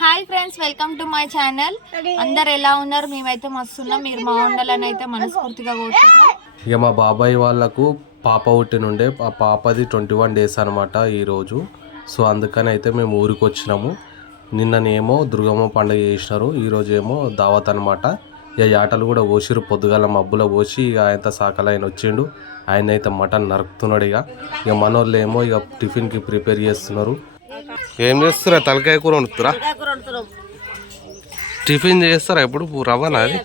Hi friends, welcome to my channel. అందరు ఎలా ఉన్నారు? మేమైతే మస్తున్నాం. మీరు బాగుండాలని అయితే మనస్ఫూర్తిగా కోరుకుంటున్నాం. ఇక మా బాబాయ్ వాళ్ళకు పాప పుట్టినుండే, ఆ పాపది 21 డేస్ అనమాట ఈరోజు. సో అందుకని అయితే మేము ఊరికి వచ్చినాము. నిన్ననేమో దుర్గమ్మ పండుగ చేసినారు, ఈరోజు ఏమో దావత్ అనమాట. ఇక ఆటలు కూడా పోసిరు, పొద్దుగాల మబ్బులో పోసి ఇక ఆయన సాకలు ఆయన వచ్చిండు. ఆయన అయితే మటన్ నరుకుతున్నాడు. ఇక మనోళ్ళు ఏమో ఇక టిఫిన్కి ప్రిపేర్ చేస్తున్నారు. ఏం చేస్తారా? తలకాయ కూర వండుతురా? టిఫిన్ చేస్తారా? ఎప్పుడు రవ్వనా అది?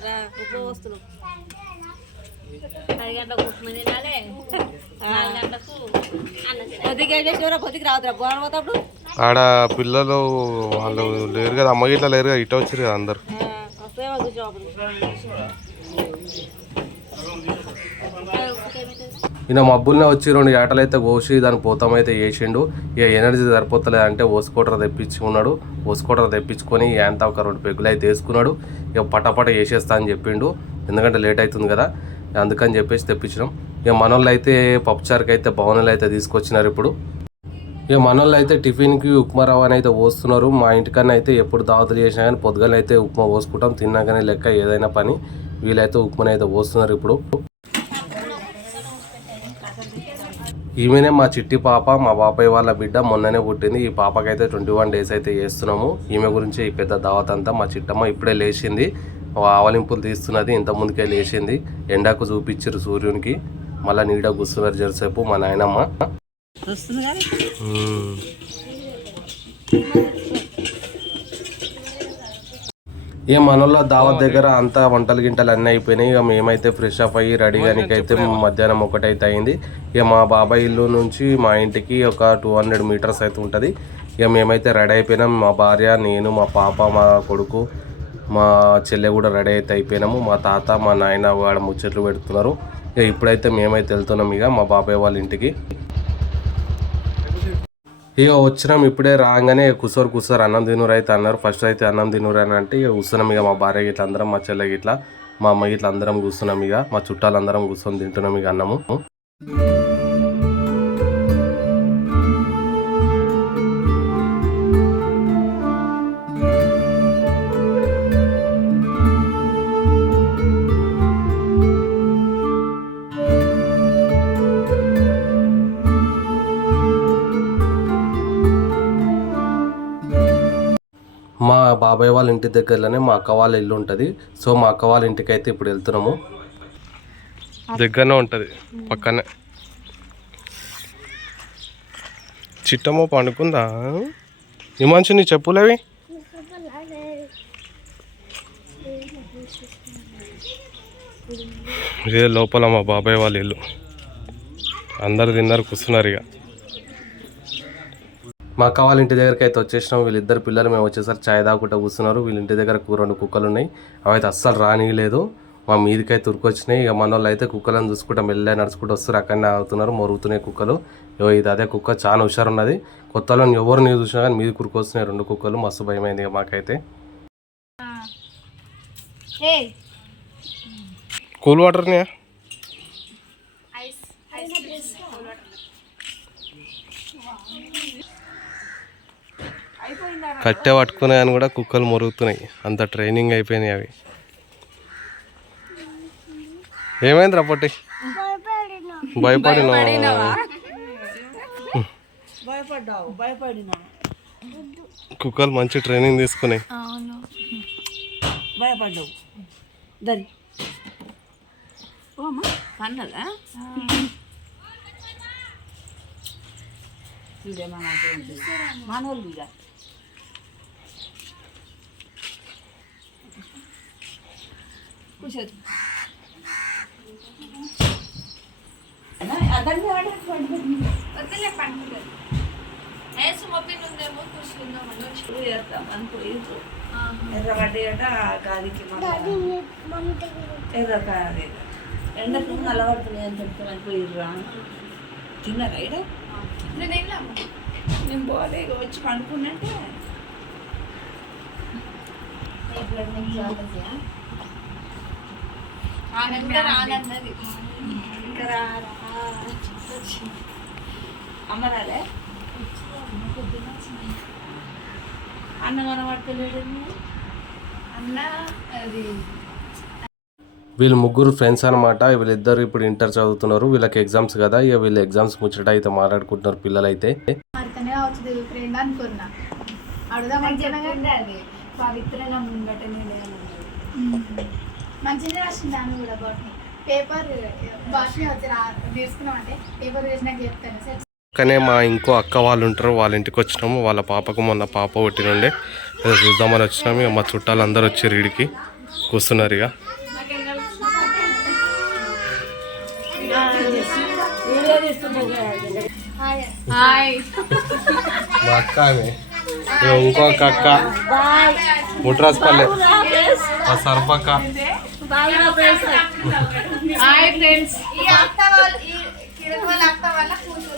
ఆడ పిల్లలు వాళ్ళు లేరు కదా, అమ్మ గిట్లా లేరు కదా, ఇట వచ్చారు కదా అందరు. ఈయన మబ్బుల్నే వచ్చి 2 ఏటలు అయితే కోసి దానికి పోతాం అయితే వేసిండు. ఇక ఎనర్జీ సరిపోతలేదు అంటే ఓసుకోటర్ తెప్పించుకున్నాడు. ఓసుకోటర్ తెప్పించుకొని ఎంత ఒక 2 పెగ్గులు అయితే వేసుకున్నాడు. ఇక పటపట వేసేస్తా అని చెప్పిండు, ఎందుకంటే లేట్ అవుతుంది కదా, అందుకని చెప్పేసి తెప్పించినాం. ఇక మనోళ్ళు అయితే పప్పుచారుకి అయితే భవనాలు అయితే తీసుకొచ్చినారు. ఇప్పుడు ఇక మనోళ్ళు అయితే టిఫిన్కి ఉప్మా రవ్వ అని అయితే పోస్తున్నారు. మా ఇంటికన్నా అయితే ఎప్పుడు దావతులు చేసినా కానీ పొద్దుగాల అయితే ఉప్మా పోసుకుంటాం, తిన్నాకనే లెక్క ఏదైనా పని. వీళ్ళైతే ఉప్మాని అయితే పోస్తున్నారు. ఇప్పుడు ఈమెనే మా చిట్టి పాప, మా బాబాయ్ వాళ్ళ బిడ్డ, మొన్ననే పుట్టింది. ఈ పాపకైతే 21 డేస్ అయితే చేస్తున్నాము. ఈమె గురించి ఈ పెద్ద దావత్ అంతా. మా చిట్టమ్మ ఇప్పుడే లేచింది, ఆవలింపులు తీస్తున్నది. ఇంత ముందుకే లేచింది. ఎండకు చూపించారు సూర్యునికి, మళ్ళీ నీడ కూర్చున్నారు జరసేపు మా నాయనమ్మ. ఇక మనలో దావత్ దగ్గర అంతా వంటలు గింటలు అన్నీ అయిపోయినాయి. ఇక మేమైతే ఫ్రెష్ అప్ అయ్యి రెడీ కానికైతే మధ్యాహ్నం 1 అయితే అయింది. ఇక మా బాబాయ్ ఇల్లు నుంచి మా ఇంటికి ఒక 200 మీటర్స్ అయితే ఉంటుంది. ఇక మేమైతే రెడీ అయిపోయినాం. మా భార్య, నేను, మా పాప, మా కొడుకు, మా చెల్లె కూడా రెడీ అయితే అయిపోయినాము. మా తాత, మా నాయన వాడ ముచ్చట్లు పెడుతున్నారు. ఇక ఇప్పుడైతే మేమైతే వెళ్తున్నాం ఇక మా బాబాయ్ వాళ్ళ ఇంటికి. ఇక వచ్చినాం. ఇప్పుడే రాగానే కూర్చోరు అన్నం తినూరు అయితే అన్నారు. ఫస్ట్ అయితే అన్నం తినూరు అని అంటే ఇక కూర్చున్నాం. ఇక మా భార్య గిట్ల అందరం, మా చెల్లె గిట్ల, మా అమ్మ గిట్ల అందరం కూర్చున్నాం. ఇక మా చుట్టాలందరం కూర్చొని తింటున్నాం ఇక అన్నము. మా బాబాయ్ వాళ్ళ ఇంటి దగ్గరలోనే మా అక్క వాళ్ళ ఇల్లు ఉంటుంది. సో మా అక్క వాళ్ళ ఇంటికి అయితే ఇప్పుడు వెళ్తున్నాము. దగ్గరనే ఉంటుంది, పక్కనే. చిట్టమ్మ పండుకుందా? ఈ మనిషి నీ చెప్పులేవి? ఇదే లోపల మా బాబాయ్ వాళ్ళ ఇల్లు. అందరు తిన్నారు, కూర్చున్నారు. ఇక మా అక్క వాళ్ళ ఇంటి దగ్గరికి అయితే వచ్చేసినాం. వీళ్ళిద్దరు పిల్లలు మేము వచ్చేసరికి ఛాయ్ తాగుకుంటూ కూర్చున్నారు. వీళ్ళ ఇంటి దగ్గర 2 కుక్కలు ఉన్నాయి, అవి అయితే అస్సలు రానియలేదు. మా మీదికైతే ఉరికొచ్చినాయి. ఇక మన వాళ్ళు అయితే కుక్కలను చూసుకుంటా మెల్లగా నడుచుకుంటూ వస్తారు. అక్కడనే ఆగుతున్నారు, మొరుగుతున్నాయి కుక్కలు. ఇది అదే కుక్క, చాలా హుషారు ఉన్నది. కొత్తలో ఎవరు నీరు చూసినా కానీ మీది కురుకొస్తున్నాయి 2 కుక్కలు. మస్తు భయమైంది ఇక మాకైతే. కూల్ వాటర్ని కట్టె పట్టుకున్నాయని కూడా కుక్కలు మొరుగుతున్నాయి, అంత ట్రైనింగ్ అయిపోయినాయి అవి. ఏమైంది రప్పటి? కుక్కలు మంచి ట్రైనింగ్ తీసుకున్నాయి. భయపడ్డావు దరి పన్నదా మనోళ్ళు కూర్చోదు. ఎర్రగడ్డ గాలికి ఎర్రకాయ ఎండకు నల్లబడుతున్నాయి అని చెప్తామని పోయిర్రా. తిన్నారా? ఇడ నేను పోలే, వచ్చి పండుకున్నట్టే. అమ్మ రాలే? అన్న కనబడతలేడు అన్న అది వీళ్ళు ముగ్గురు ఫ్రెండ్స్ అనమాట. వీళ్ళిద్దరు ఇప్పుడు ఇంటర్ చదువుతున్నారు. వీళ్ళకి ఎగ్జామ్స్ కదా, ఇక వీళ్ళు ఎగ్జామ్స్ ముచ్చట అయితే మాట్లాడుకుంటున్నారు పిల్లలైతే. అతనే వచ్చి ఫ్రెండ్ అనుకున్నా అడుగుదాం అది పవిత్ర నా ముంగటనే మంచిగా రాసింది దాన్ని కూడా బాట్ని పేపర్ బాట్ని వచ్చి తీసుకున్నామంటే పేపర్ వేసినాక చెప్తాను సార్. కానీ మా ఇంకో అక్క వాళ్ళు ఉంటారు, వాళ్ళ ఇంటికి వచ్చినాము. వాళ్ళ పాపకు మొన్న పాప పుట్టినుండే ఏదో చూద్దామని వచ్చినాము. ఇక మా చుట్టాలు అందరు వచ్చి రీడికి కూర్చున్నారు. ఇక హాయ్ మా అక్క ఆమె ఇంకొక అక్క ముట్రాజ్పల్లె మా సర్పక్క. Hi friends. ఈ అత్త వాళ్ళు ఈ కిరణ్ వాళ్ళ అత్త వాళ్ళ కూతురు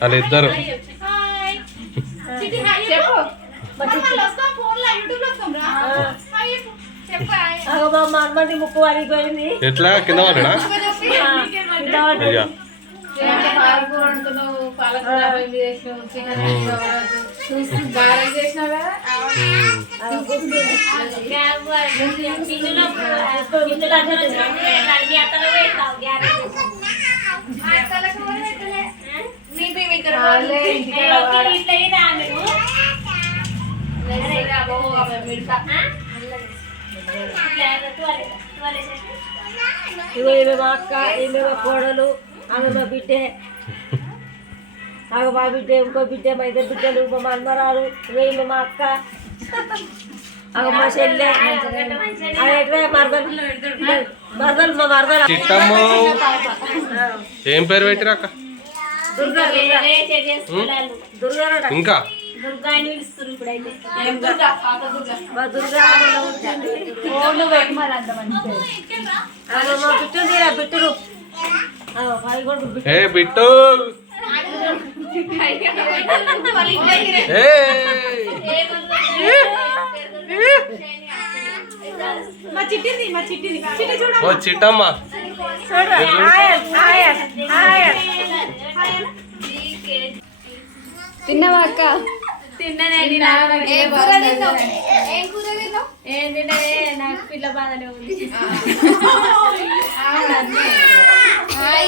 వాళ్ళిద్దరు ముక్కు వాడిపోయింది. ఎట్లా కింద పడ్డా అయ్యా ఇగో ఈమె మా అక్క, ఈమె మా కోడలు, ఆమె మా బిడ్డే, ఆమె మా బిడ్డ, ఇంకో బిడ్డ, మా ఇద్దరు బిడ్డలు, మా మన్మరాలు, ఇగో ఈమె మా అక్క, ఆమె మా చెల్లె, మరదలు మా మరదలు. చిట్టమ్మ ఏం పేరు పెట్టిరా అక్క? ఇంకా దుర్గా అని పిలుస్తారు ఇప్పుడైతే. మా దుర్గా బిట్టురు ఏ బిట్టు ఓ చిట్టమ్మ తిన్నావా అక్క? నాకు పిల్ల బాధనే ఉంది.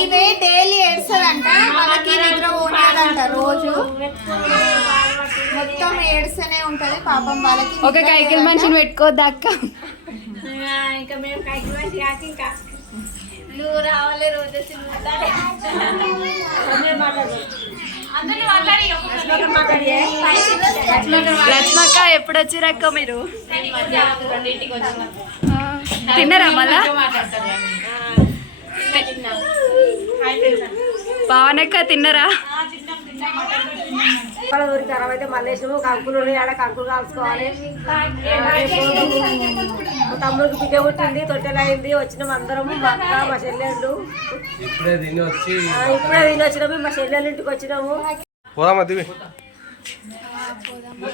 ఇవే డైలీ ఏడ్చదంట, మనకి నిద్ర పోనేదంట. రోజు మొత్తం ఏడ్స్తూనే ఉంటది పాపం వాళ్ళకి. ఒక కైకిల్ మనిషిని పెట్టుకోవద్దా అక్క? ఇంకా మేము కైకి మంచి కాక ఇంకా నువ్వు రావాలి రోజు వచ్చి లక్ష్మక్క ఎప్పుడు వచ్చిరక్క మీరు? తిన్నారా మళ్ళా? పవనక్క తిన్నారా? ఊరికి ఖరాబ్ అయితే మల్లేసినాము. కంకులు ఆడ కంకులు కాల్చుకోవాలి. తమ్ముడికి బిడ్డ పుట్టింది, తొట్టెలు అయింది. వచ్చినాము అందరము, మా అక్క, మా చెల్లెళ్ళు. ఇప్పుడే తిని వచ్చి వచ్చినాము, మా చెల్లెళ్ళ ఇంటికి వచ్చినాము. పోదామా దివి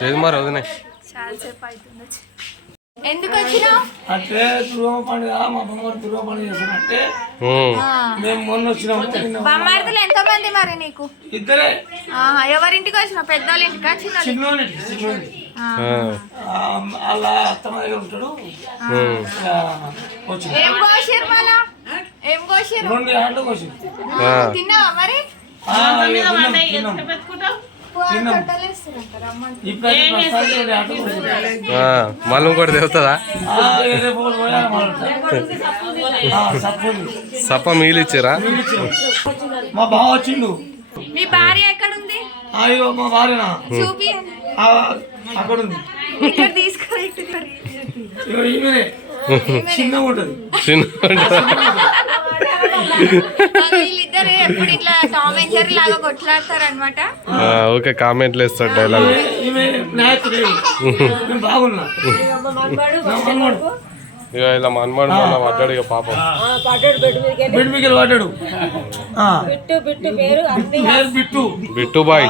లేదు మరి వదినాయి. చాలాసేపు అవుతుంది. ఎందుకు వచ్చినావు? అంటే దుర్గమ్మ పండుగ మా బొమ్మగారు దుర్గమ్మ పండుగ చేస్తున్నట్టే మేము మొన్న వచ్చినాము. బొమ్మార్తలు ఎంతమంది మరి నీకు? ఇద్దరే. ఎవరింటికి వచ్చినావు? పెద్దోళ్ళ ఇంటికా చిన్న? చిన్నోడి వాళ్ళ అత్తమ్మ దగ్గర ఉంటాడు. వచ్చింది ఏం కోసిరు మళ్ళా? ఏం కోసిరు? 2 ఆటలు కోసి తిన్నావా మరి? ఇప్పుడైతే ప్రస్తుతానికి 2 ఆటలు కోసి మళ్ళీ ఇంకోటి తెలుస్తుందా? సప్ప మీలిచ్చారా? మా బావ వచ్చిండు. మీ భార్య ఎక్కడ ఉంది? అయ్యో మా భార్యనా చూపి అక్కడ ఉంది. ఇక్కడ తీసుకో. ఈమెనే చిన్నగా ఉంటది. వీళ్ళిద్దరు ఎప్పుడు ఇట్లా టామ్ అండ్ జెర్రీ లాగా కొట్లాడతారు అనమాట. ఓకే కామెంట్లు వేస్తాడు డైలాగ్. ఈమె మ్యాచ్ బాగున్నా ఇక ఇలా మనమాడు పడ్డాడు ఇక పాపం. పడ్డాడు బెడ్ బెడ్ మీద పడ్డాడు. బిట్టు బిట్టు పేరు అన్ని పేరు బిట్టు. బిట్టు బాయ్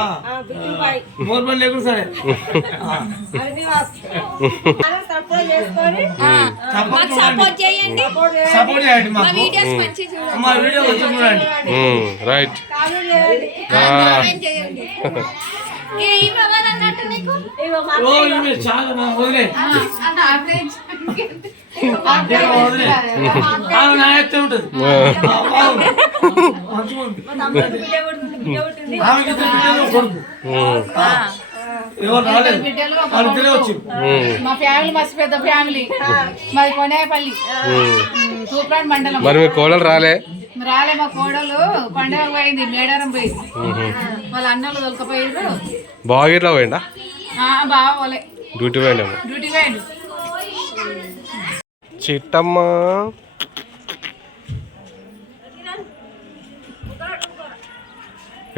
బిట్టు బాయ్ మోర్బల్ లేకుండా సరే అన్ని సపోర్ట్ చేసుకొని మాకు సపోర్ట్ చేయండి. సపోర్ట్ చేయండి మా మాకు. వీడియోస్ మంచి చూడండి. మా వీడియో వచ్చి చూడండి. రైట్ కామెంట్ చేయండి. అన్నట్టు నీకు ఇగో మా ఓ ఈమె చాలా మా వదిలే వదిలే ఆమె నా ఎత్తే ఉంటుంది మంచిగా ఉంది తమ్ముడు బిడ్డ పుట్టింది ఆమెకి ఇద్దరు బిడ్డలు కొడుకు ఎవరు రాలేదు వాళ్ళిద్దరే వచ్చారు మా ఫ్యామిలీ మస్తు పెద్ద ఫ్యామిలీ మాది కొనేపల్లి తూప్రాన్ మండలం. మరి మీ కోడలు రాలే? రాలే మా కోడలు పండుగ పోయింది, మేడారం పోయింది. వాళ్ళ అన్నలు దొరకపోయారు. బాగా ఇట్లా పోయిండా? బాగా పోలే, డ్యూటీ పోయిండేమో. డ్యూటీ పోయిండు. చిట్టమ్మ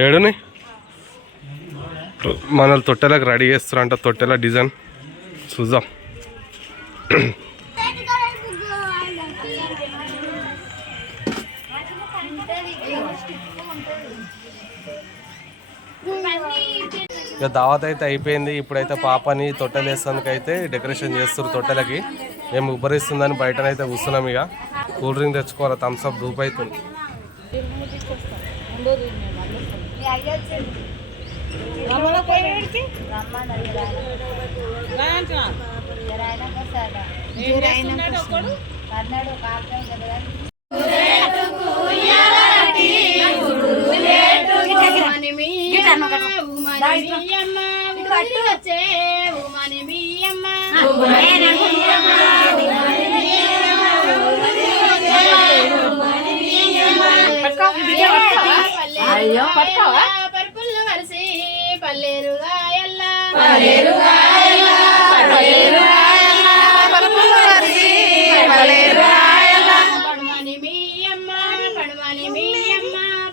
ఏడుని మన తొట్టెలకు రెడీ చేస్తారంట. తొట్టెల డిజైన్ చూద్దాం. ఇక దావత్ అయితే అయిపోయింది. ఇప్పుడైతే పాపని తొట్టెలు వేసేందుకు అయితే డెకరేషన్ చేస్తారు. తొట్టెలకి మేము ఉబ్బరిస్తుందని బయటనైతే కూర్చున్నాం. ఇక కూల్ డ్రింక్ తెచ్చుకోవాలి, థమ్స్అప్ ధూప్ అవుతుంది. అయ్యో పట్టుకోవా? పరుపుల్లో కలిసి పల్లేరుగా ఎల్లా పడుమని మీ అమ్మ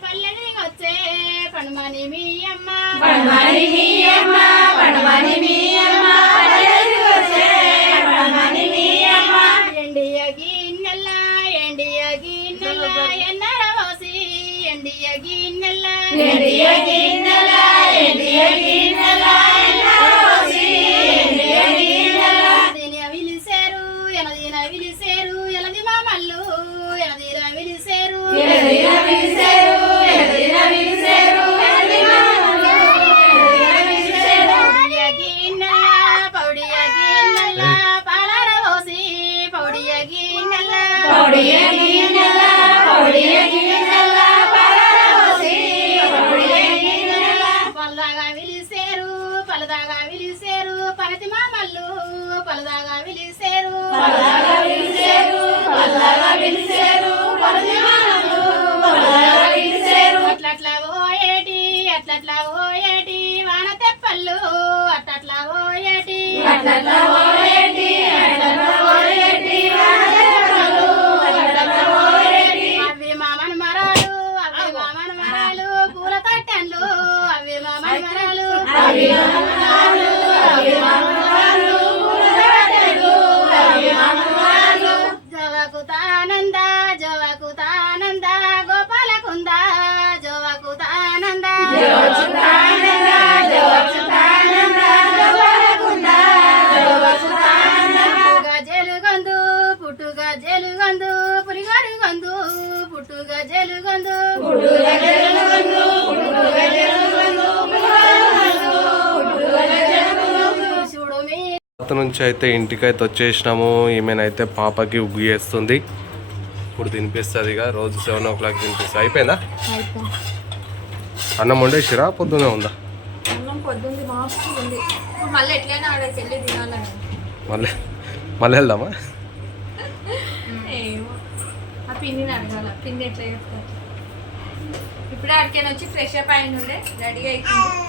పల్లెని వచ్చే పడుమని మీ అమ్మ ఎండియ గిన్నెల్ల ఎన్నడ పోసి ఎండియ గిన్నెల్ల విలిసేరు ఎలది మామల్లు ఎలదిన విలిసేరు పౌడియ గిన్నెల పాలర పోసి పౌడియ గిన్నెల పలదాగా విలిసేరు పరతి మామల్లు పలదాగా విలిసేరు అట్లట్లా పోయేటి వాన తెప్పళ్ళు అట్లట్లా పోయేటి అవి మామన మరాలు పూల తట్టెన్లు అవి మామన మరాలు జవకుతానంద గోపాలకుంద జవకుతానంద పుట్టుగా జలుగందు పులిగారు గందు పుట్టుగా జలుగందు చూడు మీ నుంచి అయితే ఇంటికైతే వచ్చేసినాము. ఈమెనైతే పాపకి ఉగ్గు చేస్తుంది. ఇప్పుడు తినిపిస్తుంది. ఇక రోజు 7 o'clock తినిపిస్తుంది. అయిపోయిందా? అన్నం వండేసిరా? పొద్దునే ఉందా? అన్నం పొద్దుంది, మాకు ఉంది. ఇప్పుడు మళ్ళీ ఎట్లయినా ఆడకి వెళ్ళి తినాలని. మళ్ళీ వెళ్దామా? ఏమో ఆ పిన్నిని అడగాల, పిన్ని ఎట్లా చెప్తారు. ఇప్పుడే ఆడికైనా వచ్చి ఫ్రెష్ అప్ అయిన రెడీ అవుతుంది.